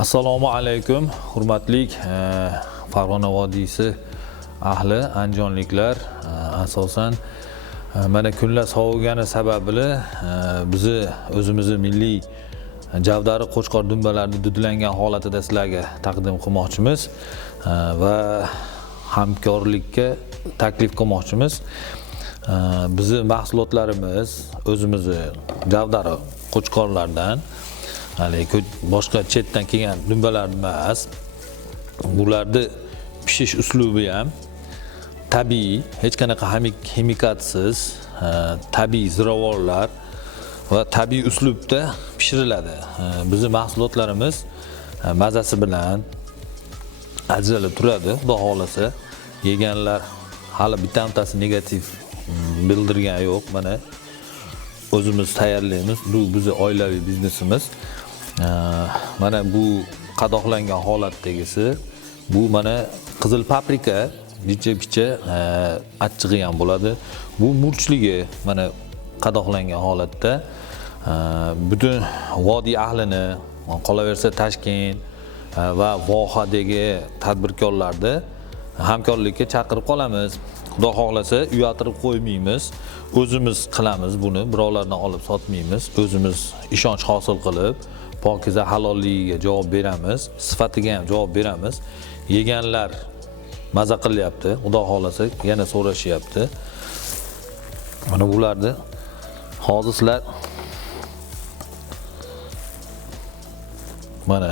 Assalomu alaykum, hurmatli Farg'ona vodiysi ahli, andijonliklar. Asosan mana kunlar sovugani sababli bizni o'zimizni milliy javdari qo'chqor dumbalarni dudlangan holatida sizlarga taqdim qilmoqchimiz va hamkorlikka taklif qilmoqchimiz. Bizi mahsulotlarimiz o'zimizni javdari qo'chqorlardan, boshqa chetdan kelgan dumbalar emas. Bularni pishish uslubi ham tabiiy, hech qanaqa ximikatsiz, tabiiy ziravorlar va tabiiy uslubda pishiriladi. Bizning mahsulotlarimiz mazasi bilan ajralib turadi. Xudo xolasa, yeganlar hali bittasi negativ bildirgan yo'q. Mana o'zimiz tayyorlaymiz. Bu bizning oilaviy biznesimiz. Mana bu qadoqlangan holatdagisi, bu mana qizil paprika, picha achchig'i ham bo'ladi. Bu murchligi mana qadoqlangan holatda butun vodiy ahlini, qolaversa Toshkent va vohadagi tadbirkorlarni hamkorlikka chaqirib qolamiz. Xudo xohlasa, uyattirib qo'ymaymiz. O'zimiz qilamiz buni, birovlardan olib sotmaymiz. O'zimiz ishonch hosil qilib, pokiza halolligiga javob beramiz, sifatiga ham javob beramiz. Yeganlar maza qilyapti, xudo xolasa yana so'rashyapti. Mana bularni hozir sizlar mana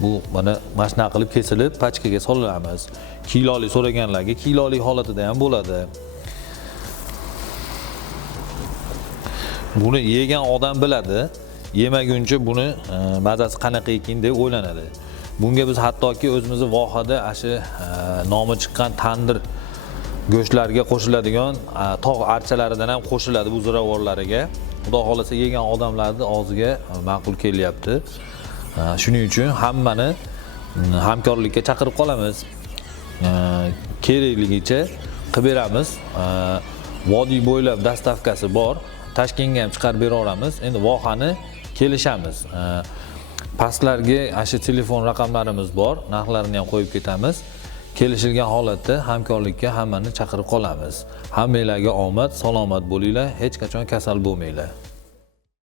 bu mana mashina qilib kesilib pachkaga solinamiz. Kilolik so'raganlarga kilolik holatida ham bo'ladi. Buni yegan odam biladi. Yemaguncha buni mazasi qanaqa ekan deb o'ylanadi. Bunga biz hattoki o'zimizni vohada ashi nomi chiqqan tandir go'shtlarga qo'shiladigan tog' archalaridan ham qo'shiladi bu ziravorlariga. Xudo xolasa yegan odamlarning og'ziga ma'qul kelyapti. Shuning uchun hammani hamkorlikka chaqirib qolamiz. Kerakligicha qilib beramiz. Vodiy bo'ylab dastavkasi bor. Toshkentga ham chiqarib bera olamiz. Endi vohani kelishamiz. Pastlarga ashi telefon raqamlarimiz bor. Narxlarini ham qo'yib ketamiz. Kelishilgan holatda hamkorlikka hammani chaqirib qolamiz. Hammanglarga omad, salomat bo'linglar, hech qachon kasal bo'lmanglar.